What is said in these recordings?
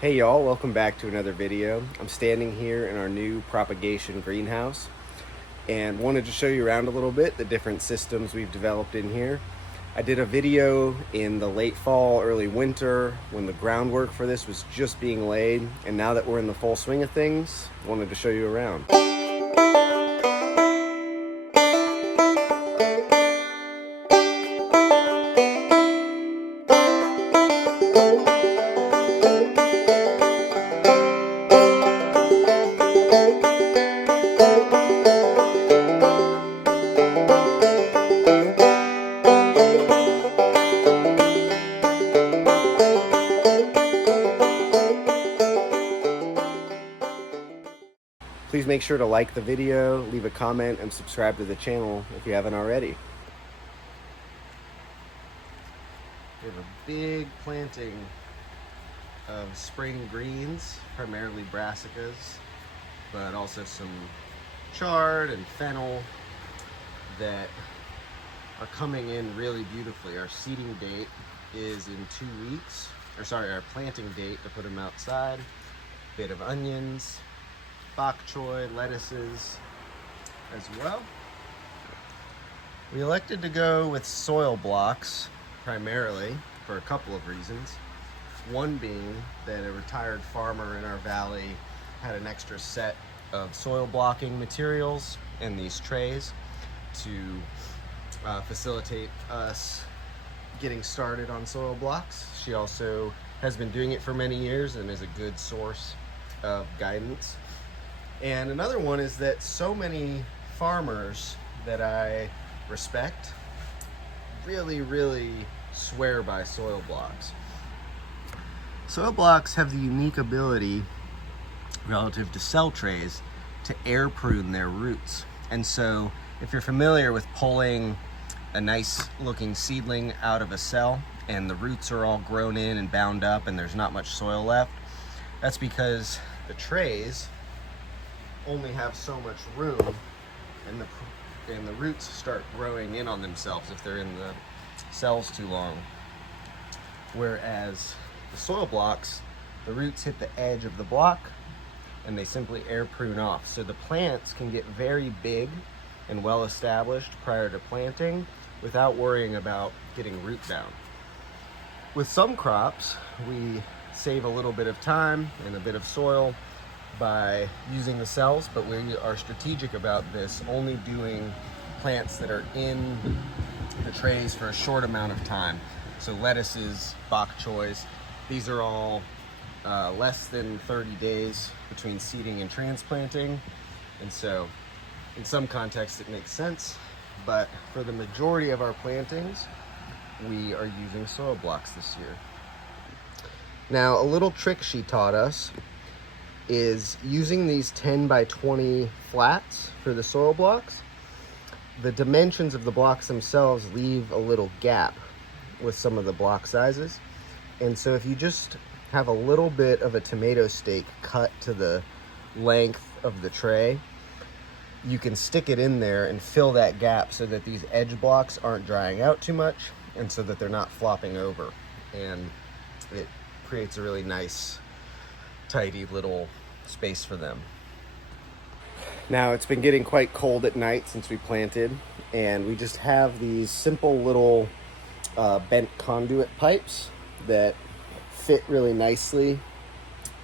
Hey y'all, welcome back to another video. I'm standing here in our new Propagation greenhouse and wanted to show you around a little bit the different systems we've developed in here. I did a video in the late fall, early winter when the groundwork for this was just being laid, and now that we're in the full swing of things, I wanted to show you around. Please make sure to like the video, leave a comment, and subscribe to the channel if you haven't already. We have a big planting of spring greens, primarily brassicas, but also some chard and fennel that are coming in really beautifully. Our seeding date is in 2 weeks, our planting date to put them outside. Bit of onions, bok choy, lettuces as well. We elected to go with soil blocks primarily for a couple of reasons. One being that a retired farmer in our valley had an extra set of soil blocking materials in these trays to facilitate us getting started on soil blocks. She also has been doing it for many years and is a good source of guidance. And another one is that so many farmers that I respect really swear by soil blocks. Soil blocks have the unique ability relative to cell trays to air prune their roots. And so if you're familiar with pulling a nice looking seedling out of a cell and the roots are all grown in and bound up and there's not much soil left, that's because the trays only have so much room and the roots start growing in on themselves if they're in the cells too long. Whereas the soil blocks, the roots hit the edge of the block and they simply air prune off. So the plants can get very big and well established prior to planting without worrying about getting root bound. With some crops, we save a little bit of time and a bit of soil by using the cells, but we are strategic about this, only doing plants that are in the trays for a short amount of time. So lettuces, bok choys, these are all less than 30 days between seeding and transplanting. And so in some contexts it makes sense, but for the majority of our plantings, we are using soil blocks this year. Now, a little trick she taught us is using these 10 by 20 flats for the soil blocks. The dimensions of the blocks themselves leave a little gap with some of the block sizes. And so if you just have a little bit of a tomato stake cut to the length of the tray, you can stick it in there and fill that gap so that these edge blocks aren't drying out too much and so that they're not flopping over. And it creates a really nice, tidy little space for them. Now, it's been getting quite cold at night since we planted, and we just have these simple little bent conduit pipes that fit really nicely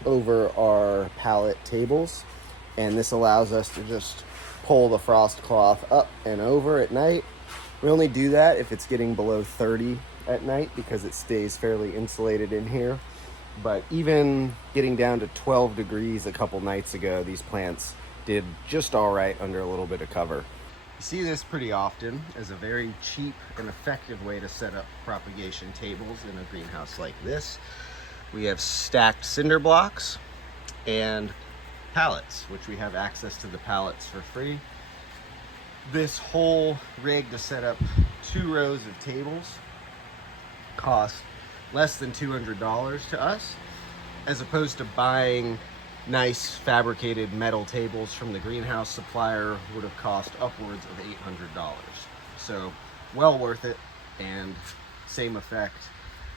over our pallet tables, and this allows us to just pull the frost cloth up and over at night. We only do that if it's getting below 30 at night because it stays fairly insulated in here. But even getting down to 12 degrees a couple nights ago, these plants did just all right under a little bit of cover. You see this pretty often as a very cheap and effective way to set up propagation tables in a greenhouse like this. We have stacked cinder blocks and pallets, which we have access to the pallets for free. This whole rig to set up 2 rows of tables cost less than $200 to us, as opposed to buying nice fabricated metal tables from the greenhouse supplier would have cost upwards of $800. So well worth it and same effect.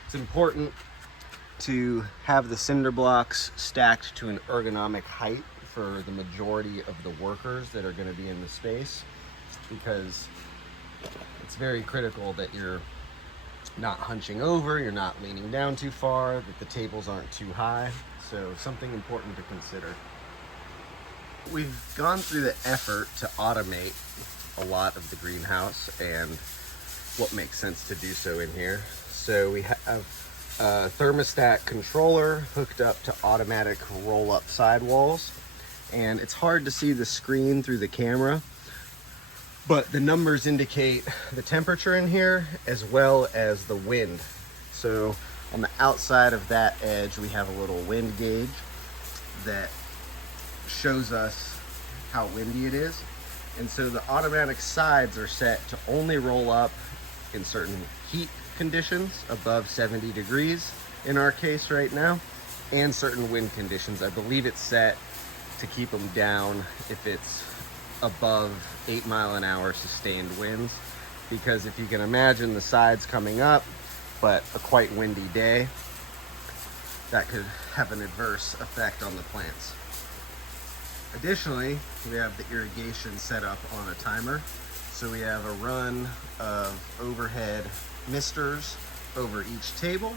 It's important to have the cinder blocks stacked to an ergonomic height for the majority of the workers that are going to be in the space, because it's very critical that you're not hunching over, you're not leaning down too far, that the tables aren't too high. So something important to consider. We've gone through the effort to automate a lot of the greenhouse and what makes sense to do so in here. So we have a thermostat controller hooked up to automatic roll-up sidewalls, and it's hard to see the screen through the camera, but the numbers indicate the temperature in here as well as the wind. So on the outside of that edge, we have a little wind gauge that shows us how windy it is. And so the automatic sides are set to only roll up in certain heat conditions above 70 degrees in our case right now, and certain wind conditions. I believe it's set to keep them down if it's above 8-mile-an-hour sustained winds, because if you can imagine the sides coming up but a quite windy day, that could have an adverse effect on the plants. Additionally, we have the irrigation set up on a timer. So we have a run of overhead misters over each table,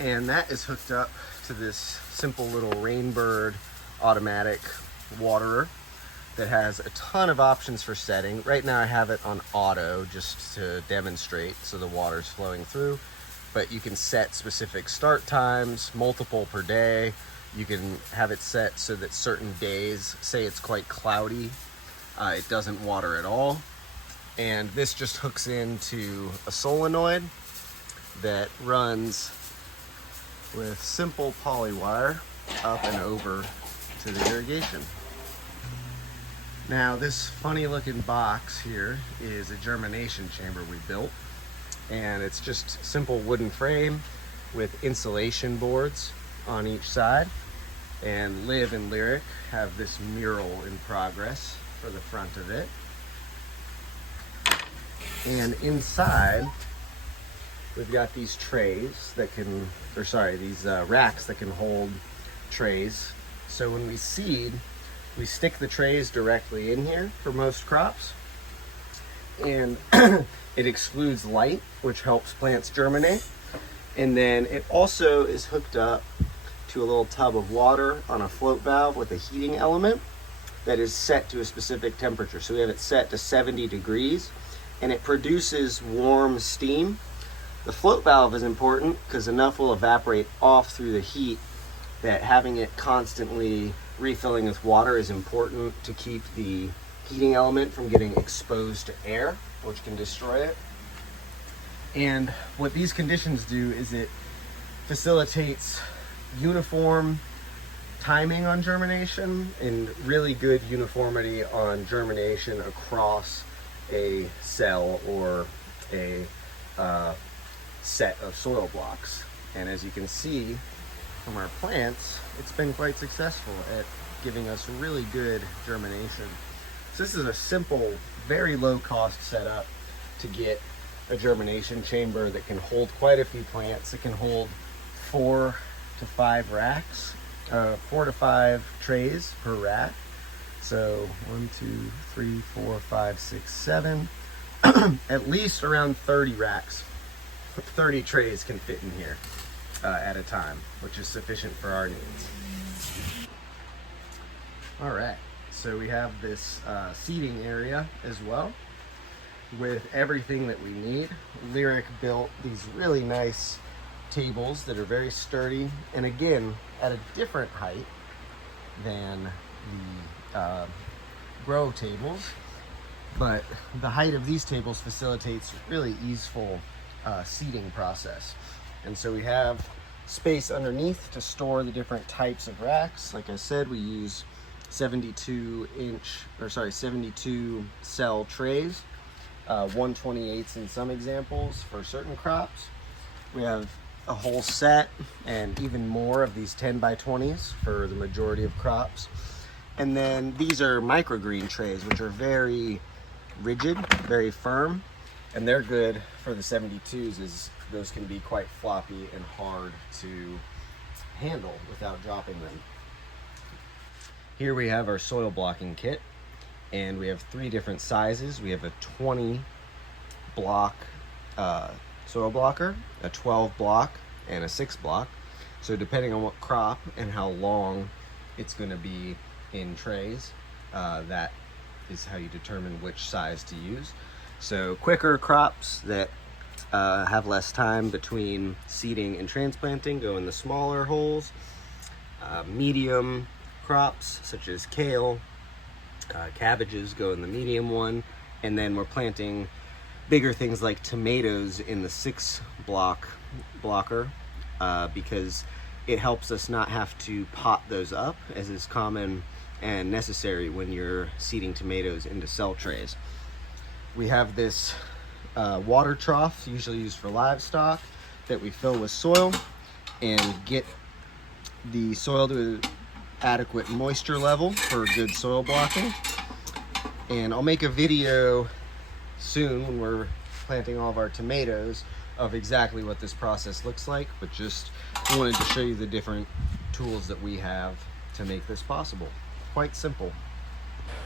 and that is hooked up to this simple little Rainbird automatic waterer that has a ton of options for setting. Right now I have it on auto just to demonstrate so the water's flowing through, but you can set specific start times, multiple per day. You can have it set so that certain days, say it's quite cloudy, it doesn't water at all. And this just hooks into a solenoid that runs with simple poly wire up and over to the irrigation. Now this funny looking box here is a germination chamber we built, and it's just simple wooden frame with insulation boards on each side. And Liv and Lyric have this mural in progress for the front of it. And inside we've got these trays that can, these racks that can hold trays. So when we seed, we stick the trays directly in here for most crops, and it excludes light, which helps plants germinate. And then it also is hooked up to a little tub of water on a float valve with a heating element that is set to a specific temperature. So we have it set to 70 degrees, and it produces warm steam. The float valve is important because enough will evaporate off through the heat that having it constantly refilling with water is important to keep the heating element from getting exposed to air, which can destroy it. And what these conditions do is it facilitates uniform timing on germination and really good uniformity on germination across a cell or a set of soil blocks. And as you can see from our plants, it's been quite successful at giving us really good germination. So this is a simple, very low cost setup to get a germination chamber that can hold quite a few plants. It can hold 4 to 5 racks, 4 to 5 trays per rack. So 1, 2, 3, 4, 5, 6, 7, at least around 30 racks, 30 trays can fit in here at a time, which is sufficient for our needs. All right, so we have this seating area as well with everything that we need. Lyric built these really nice tables that are very sturdy, and again, at a different height than the grow tables, but the height of these tables facilitates really easeful seating process. And so we have space underneath to store the different types of racks. Like I said, we use 72 cell trays, 1/28 in some examples for certain crops. We have a whole set and even more of these 10 by 20s for the majority of crops. And then these are microgreen trays, which are very rigid, very firm, And they're good for the 72s, as those can be quite floppy and hard to handle without dropping them. Here we have our soil blocking kit, and we have 3 different sizes. We have a 20 block soil blocker, a 12 block, and a 6 block. So depending on what crop and how long it's going to be in trays, that is how you determine which size to use. So quicker crops that have less time between seeding and transplanting go in the smaller holes. Medium crops such as kale, cabbages go in the medium one, and then we're planting bigger things like tomatoes in the 6 blocker because it helps us not have to pot those up, as is common and necessary when you're seeding tomatoes into cell trays. We have this water trough, usually used for livestock, that we fill with soil and get the soil to adequate moisture level for good soil blocking. And I'll make a video soon when we're planting all of our tomatoes of exactly what this process looks like, but just wanted to show you the different tools that we have to make this possible. Quite simple.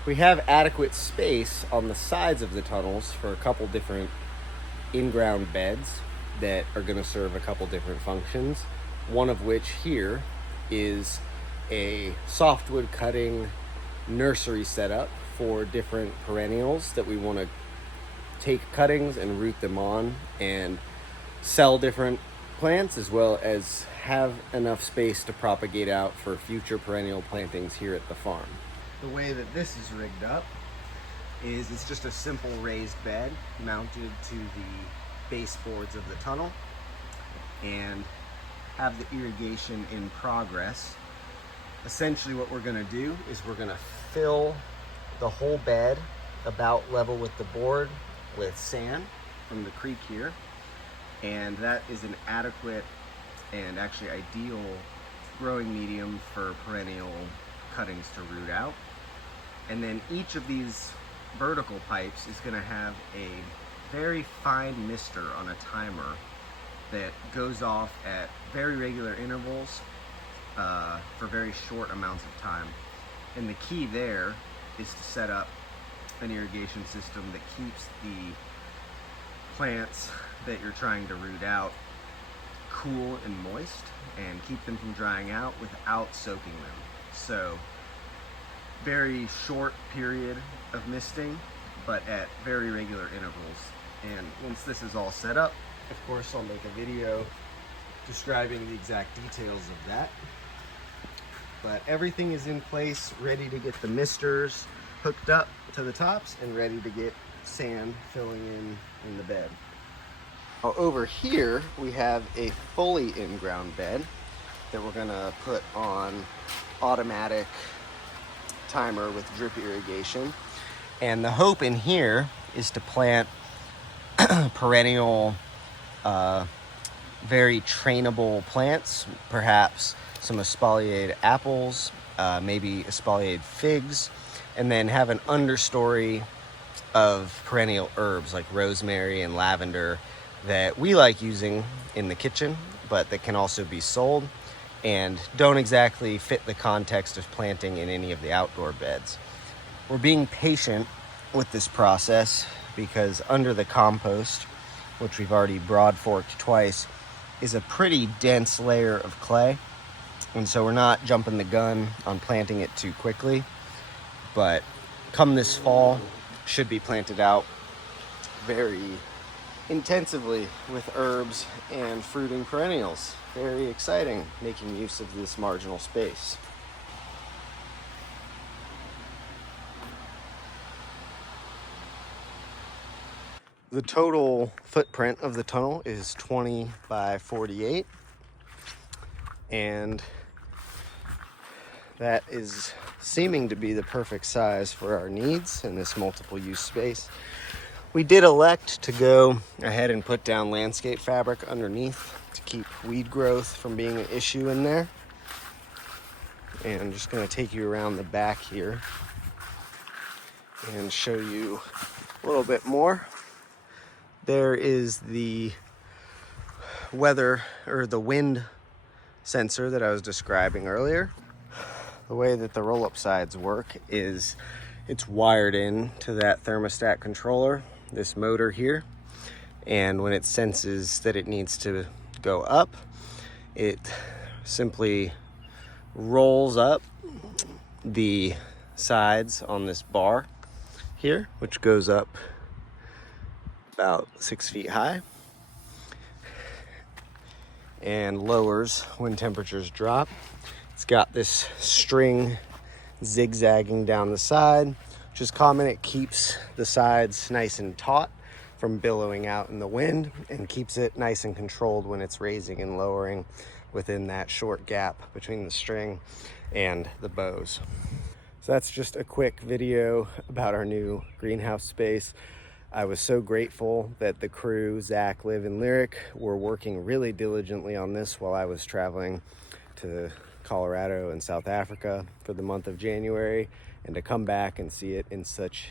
We have adequate space on the sides of the tunnels for a couple different in-ground beds that are going to serve a couple different functions. One of which here is a softwood cutting nursery setup for different perennials that we want to take cuttings and root them on and sell different plants, as well as have enough space to propagate out for future perennial plantings here at the farm. The way that this is rigged up is it's just a simple raised bed mounted to the baseboards of the tunnel, and have the irrigation in progress. Essentially what we're going to do is we're going to fill the whole bed about level with the board with sand from the creek here, and that is an adequate and actually ideal growing medium for perennial cuttings to root out. And then each of these vertical pipes is going to have a very fine mister on a timer that goes off at very regular intervals for very short amounts of time. And the key there is to set up an irrigation system that keeps the plants that you're trying to root out cool and moist, and keep them from drying out without soaking them. So very short period of misting, but at very regular intervals. And once this is all set up, of course, I'll make a video describing the exact details of that. But everything is in place, ready to get the misters hooked up to the tops and ready to get sand filling in the bed. Now, over here, we have a fully in-ground bed that we're gonna put on automatic timer with drip irrigation. And the hope in here is to plant perennial, very trainable plants, perhaps some espalier apples, maybe espalier figs, and then have an understory of perennial herbs like rosemary and lavender that we like using in the kitchen, but that can also be sold and don't exactly fit the context of planting in any of the outdoor beds. We're being patient with this process because under the compost, which we've already broad forked twice, is a pretty dense layer of clay. And so we're not jumping the gun on planting it too quickly, but come this fall, should be planted out very intensively with herbs and fruiting perennials. Very exciting, making use of this marginal space. The total footprint of the tunnel is 20 by 48, and that is seeming to be the perfect size for our needs in this multiple use space. We did elect to go ahead and put down landscape fabric underneath to keep weed growth from being an issue in there. And I'm just going to take you around the back here and show you a little bit more. There is the weather or the wind sensor that I was describing earlier. The way that the roll-up sides work is it's wired in to that thermostat controller, this motor here, and when it senses that it needs to go up, it simply rolls up the sides on this bar here, which goes up about 6 feet high and lowers when temperatures drop. It's got this string zigzagging down the side, which is common. It keeps the sides nice and taut from billowing out in the wind and keeps it nice and controlled when it's raising and lowering within that short gap between the string and the bows. So that's just a quick video about our new greenhouse space. I was so grateful that the crew, Zach, Liv, and Lyric, were working really diligently on this while I was traveling to Colorado and South Africa for the month of January, and to come back and see it in such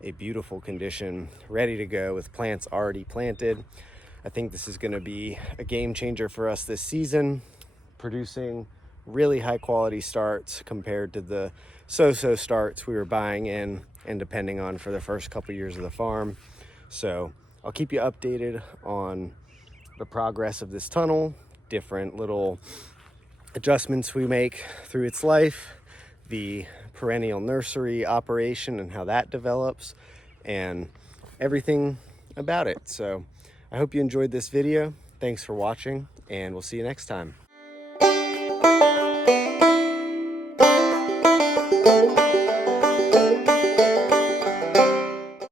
a beautiful condition, ready to go with plants already planted. I think this is going to be a game changer for us this season, producing really high quality starts compared to the so-so starts we were buying in and depending on for the first couple years of the farm. So I'll keep you updated on the progress of this tunnel, different little adjustments we make through its life, the Perennial nursery operation and how that develops, and everything about it. So I hope you enjoyed this video. Thanks for watching, and we'll see you next time.